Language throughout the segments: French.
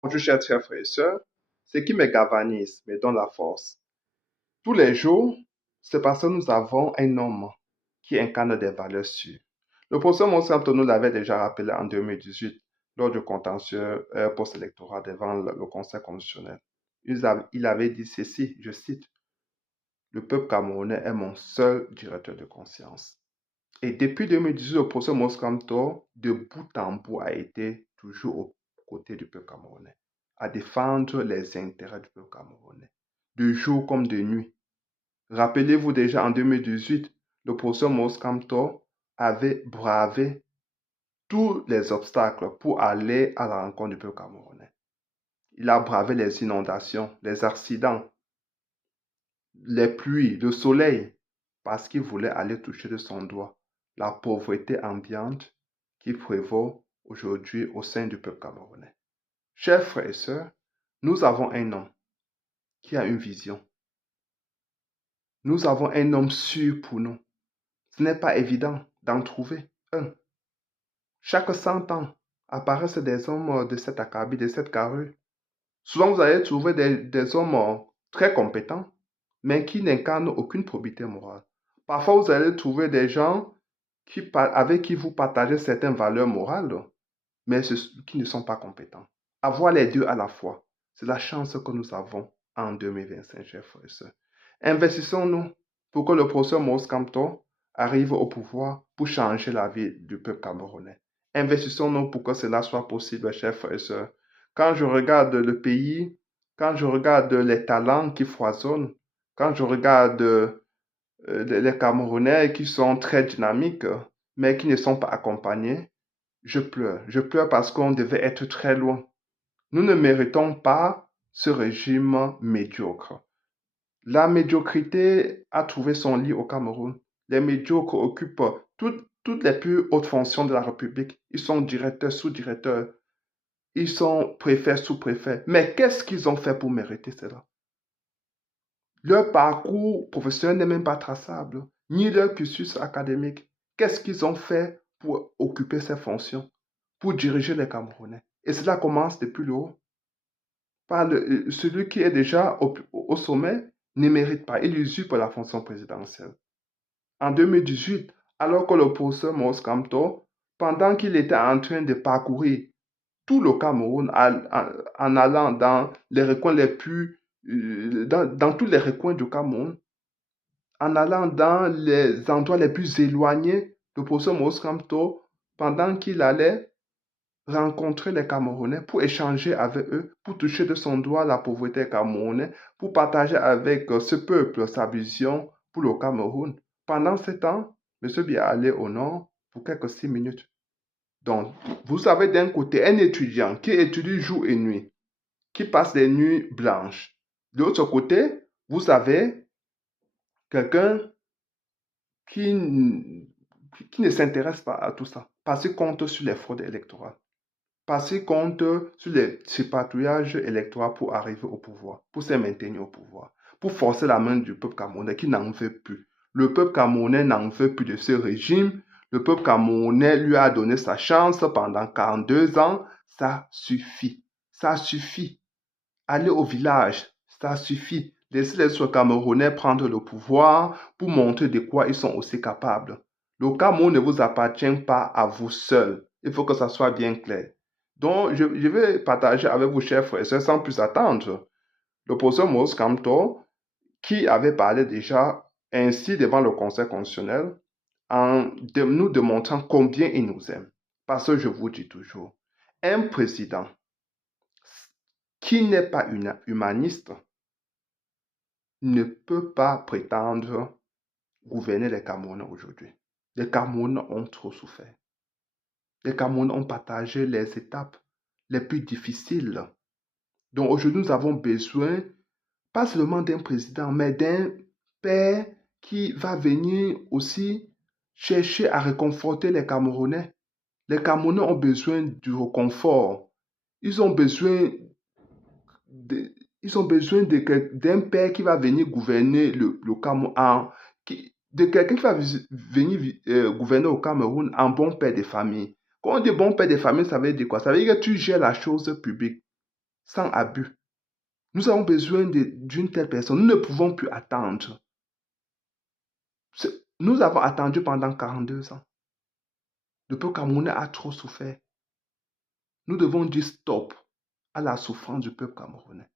Bonjour, chers frères et sœurs. Ce qui me galvanise, me donne la force. Tous les jours, c'est parce que nous avons un homme qui incarne des valeurs sûres. Le professeur Monsant nous l'avait déjà rappelé en 2018 lors du contentieux post-électoral devant le Conseil constitutionnel. Il avait dit ceci, je cite, le peuple camerounais est mon seul directeur de conscience. Et depuis 2018, le professeur Moscamto, de bout en bout, a été toujours aux côtés du peuple camerounais, à défendre les intérêts du peuple camerounais, de jour comme de nuit. Rappelez-vous déjà en 2018, le professeur Moscamto avait bravé tous les obstacles pour aller à la rencontre du peuple camerounais. Il a bravé les inondations, les accidents, les pluies, le soleil, parce qu'il voulait aller toucher de son doigt la pauvreté ambiante qui prévaut aujourd'hui au sein du peuple camerounais. Chers frères et sœurs, nous avons un homme qui a une vision. Nous avons un homme sûr pour nous. Ce n'est pas évident d'en trouver un. Chaque 100 ans apparaissent des hommes de cette acabit, de cette carrure. Souvent, vous allez trouver des hommes très compétents, mais qui n'incarnent aucune probité morale. Parfois, vous allez trouver des gens avec qui vous partagez certaines valeurs morales, mais qui ne sont pas compétents. Avoir les deux à la fois, c'est la chance que nous avons en 2025, chers frères et sœurs. Investissons-nous pour que le professeur Maurice Kamto arrive au pouvoir pour changer la vie du peuple camerounais. Investissons-nous pour que cela soit possible, chers frères et sœurs. Quand je regarde le pays, quand je regarde les talents qui foisonnent, quand je regarde les Camerounais qui sont très dynamiques, mais qui ne sont pas accompagnés, je pleure. Je pleure parce qu'on devait être très loin. Nous ne méritons pas ce régime médiocre. La médiocrité a trouvé son lit au Cameroun. Les médiocres occupent toutes les plus hautes fonctions de la République. Ils sont directeurs, sous-directeurs. Ils sont préfets, sous-préfets. Mais qu'est-ce qu'ils ont fait pour mériter cela? Leur parcours professionnel n'est même pas traçable, ni leur cursus académique. Qu'est-ce qu'ils ont fait pour occuper ces fonctions, pour diriger les Camerounais? Et cela commence depuis le haut. Celui qui est déjà au sommet ne mérite pas, il usurpe la fonction présidentielle. En 2018, alors que le professeur Maurice Kamto, pendant qu'il était en train de parcourir tout le Cameroun en allant dans les recoins les plus, dans tous les recoins du Cameroun, en allant dans les endroits les plus éloignés, le professeur Maurice Kamto, pendant qu'il allait rencontrer les Camerounais pour échanger avec eux, pour toucher de son doigt la pauvreté camerounaise, pour partager avec ce peuple sa vision pour le Cameroun. Pendant ce temps, M. Biya allait au nord pour quelques 6 minutes. Donc, vous avez d'un côté un étudiant qui étudie jour et nuit, qui passe des nuits blanches. De l'autre côté, vous avez quelqu'un qui, qui ne s'intéresse pas à tout ça, parce qu'il compte sur les fraudes électorales, parce qu'il compte sur les tripatouillages électoraux pour arriver au pouvoir, pour se maintenir au pouvoir, pour forcer la main du peuple camerounais qui n'en veut plus. Le peuple camerounais n'en veut plus de ce régime. Le peuple camerounais lui a donné sa chance pendant 42 ans. Ça suffit. Ça suffit. Allez au village. Ça suffit. Laissez les autres Camerounais prendre le pouvoir pour montrer de quoi ils sont aussi capables. Le Cameroun ne vous appartient pas à vous seul. Il faut que ça soit bien clair. Donc, je vais partager avec vous, chers frères et sœurs, sans plus attendre, le professeur Maurice Kamto, qui avait parlé déjà ainsi devant le Conseil constitutionnel, nous démontrant combien il nous aime. Parce que je vous dis toujours, un président qui n'est pas humaniste ne peut pas prétendre gouverner les Camerounais aujourd'hui. Les Camerounais ont trop souffert. Les Camerounais ont partagé les étapes les plus difficiles. Donc aujourd'hui, nous avons besoin pas seulement d'un président, mais d'un père qui va venir aussi chercher à réconforter les Camerounais. Les Camerounais ont besoin du réconfort. Ils ont besoin de- d'un père qui va venir gouverner le Cameroun, de quelqu'un qui va venir gouverner au Cameroun en bon père de famille. Quand on dit bon père de famille, ça veut dire quoi? Ça veut dire que tu gères la chose publique. sans abus. Nous avons besoin d'une telle personne. Nous ne pouvons plus attendre. Nous avons attendu pendant 42 ans. Le peuple camerounais a trop souffert. Nous devons dire stop à la souffrance du peuple camerounais.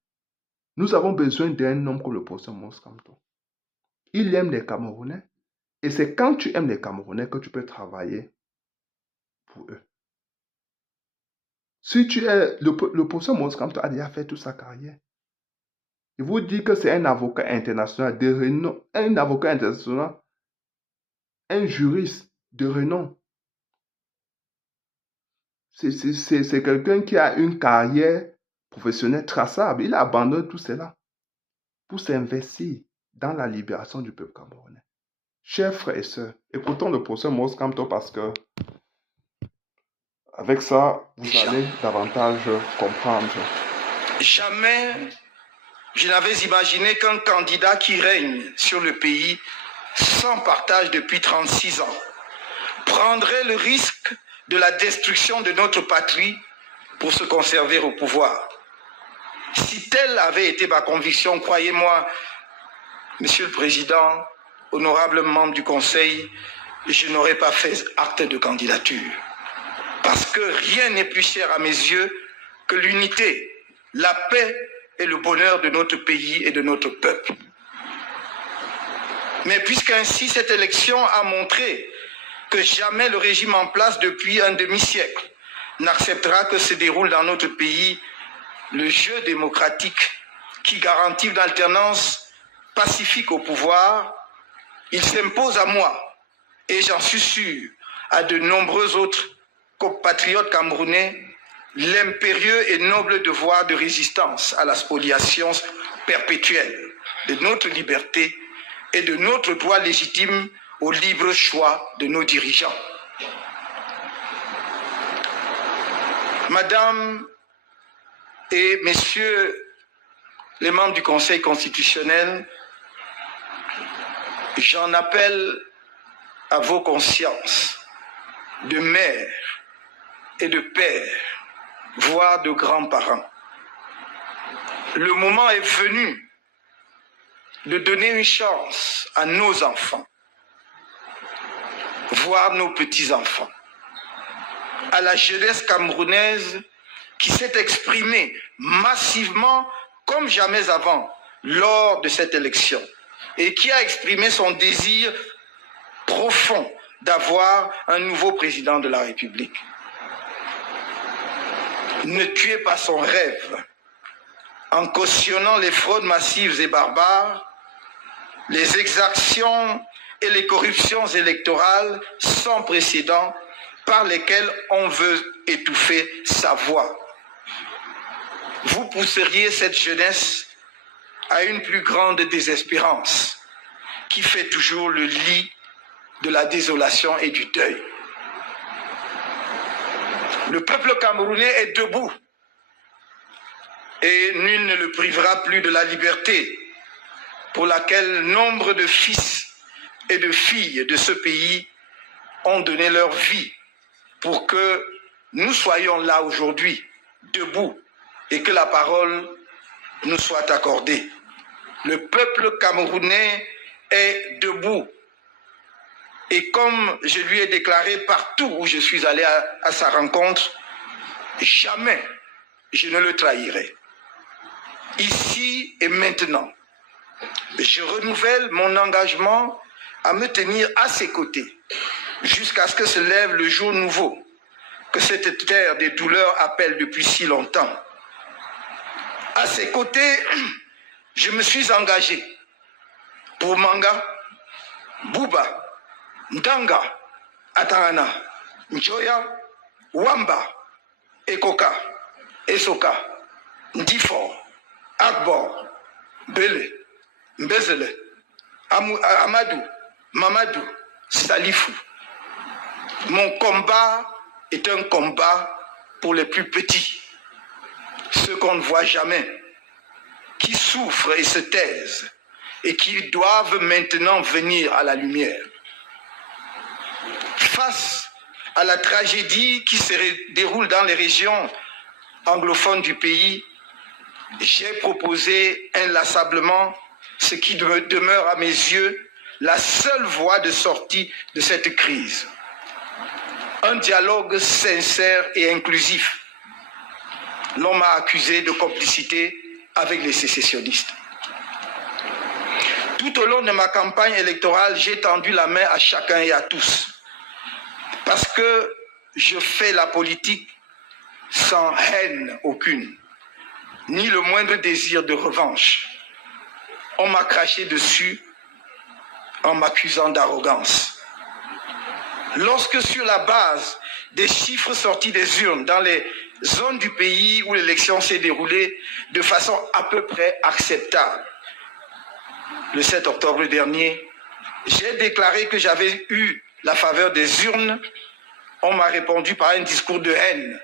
Nous avons besoin d'un homme comme le professeur Mons Kamto. Il aime les Camerounais. Et c'est quand tu aimes les Camerounais que tu peux travailler pour eux. Si tu es... Le professeur Mons Kamto a déjà fait toute sa carrière. Il vous dit que c'est un avocat international de renom. Un avocat international. Un juriste de renom. C'est quelqu'un qui a une carrière professionnelle traçable. Il a abandonné tout cela pour s'investir dans la libération du peuple camerounais. Chers frères et sœurs, écoutons le professeur Mons Kamto parce que avec ça, vous allez davantage comprendre. Jamais je n'avais imaginé qu'un candidat qui règne sur le pays sans partage depuis 36 ans prendrait le risque de la destruction de notre patrie pour se conserver au pouvoir. Si telle avait été ma conviction, croyez-moi, Monsieur le Président, honorable membre du Conseil, je n'aurais pas fait acte de candidature. Parce que rien n'est plus cher à mes yeux que l'unité, la paix et le bonheur de notre pays et de notre peuple. Mais puisqu'ainsi cette élection a montré que jamais le régime en place depuis un demi-siècle n'acceptera que se déroule dans notre pays le jeu démocratique qui garantit une alternance pacifique au pouvoir, il s'impose à moi, et j'en suis sûr, à de nombreux autres compatriotes camerounais, l'impérieux et noble devoir de résistance à la spoliation perpétuelle de notre liberté et de notre droit légitime au libre choix de nos dirigeants. Madame et messieurs les membres du Conseil constitutionnel, j'en appelle à vos consciences de mères et de pères, voire de grands-parents. Le moment est venu de donner une chance à nos enfants, voire nos petits-enfants, à la jeunesse camerounaise qui s'est exprimée massivement comme jamais avant lors de cette élection et qui a exprimé son désir profond d'avoir un nouveau président de la République. Ne tuez pas son rêve en cautionnant les fraudes massives et barbares, les exactions et les corruptions électorales sans précédent par lesquelles on veut étouffer sa voix. Vous pousseriez cette jeunesse à une plus grande désespérance qui fait toujours le lit de la désolation et du deuil. Le peuple camerounais est debout et nul ne le privera plus de la liberté pour laquelle nombre de fils et de filles de ce pays ont donné leur vie pour que nous soyons là aujourd'hui, debout, et que la parole nous soit accordée. Le peuple camerounais est debout. Et comme je lui ai déclaré partout où je suis allé à sa rencontre, jamais je ne le trahirai. Ici et maintenant, je renouvelle mon engagement à me tenir à ses côtés jusqu'à ce que se lève le jour nouveau que cette terre des douleurs appelle depuis si longtemps. À ses côtés, je me suis engagé pour Manga, Bouba, Ndanga, Atangana, Njoya, Wamba, Ekoka, Esoka, Ndifo, Akbor, Bele, Mbezele, Amadou, Mamadou, Salifou. Mon combat est un combat pour les plus petits, ceux qu'on ne voit jamais, qui souffrent et se taisent et qui doivent maintenant venir à la lumière. Face à la tragédie qui se déroule dans les régions anglophones du pays, j'ai proposé inlassablement ce qui demeure à mes yeux la seule voie de sortie de cette crise. Un dialogue sincère et inclusif. L'on m'a accusé de complicité avec les sécessionnistes. Tout au long de ma campagne électorale, j'ai tendu la main à chacun et à tous. Parce que je fais la politique sans haine aucune, ni le moindre désir de revanche. On m'a craché dessus en m'accusant d'arrogance. Lorsque sur la base des chiffres sortis des urnes dans les zones du pays où l'élection s'est déroulée de façon à peu près acceptable, le 7 octobre dernier, j'ai déclaré que j'avais eu la faveur des urnes. On m'a répondu par un discours de haine,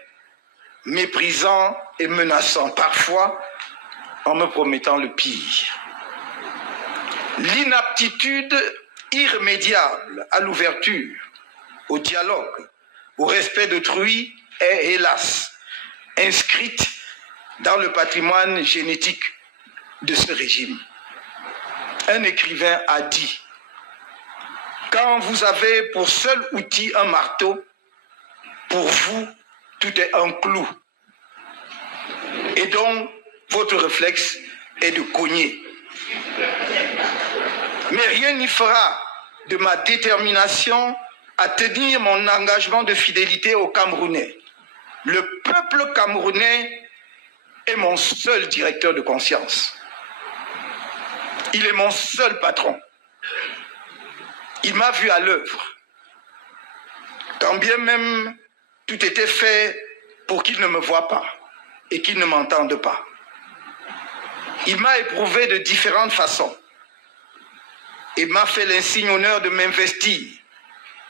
méprisant et menaçant, parfois en me promettant le pire. L'inaptitude irrémédiable à l'ouverture, au dialogue, au respect d'autrui est, hélas, inscrite dans le patrimoine génétique de ce régime. Un écrivain a dit, quand vous avez pour seul outil un marteau, pour vous, tout est un clou. Et donc, votre réflexe est de cogner. Mais rien n'y fera de ma détermination à tenir mon engagement de fidélité aux Camerounais. Le peuple camerounais est mon seul directeur de conscience. Il est mon seul patron. Il m'a vu à l'œuvre. Quand bien même tout était fait pour qu'il ne me voie pas et qu'il ne m'entende pas. Il m'a éprouvé de différentes façons et m'a fait l'insigne honneur de m'investir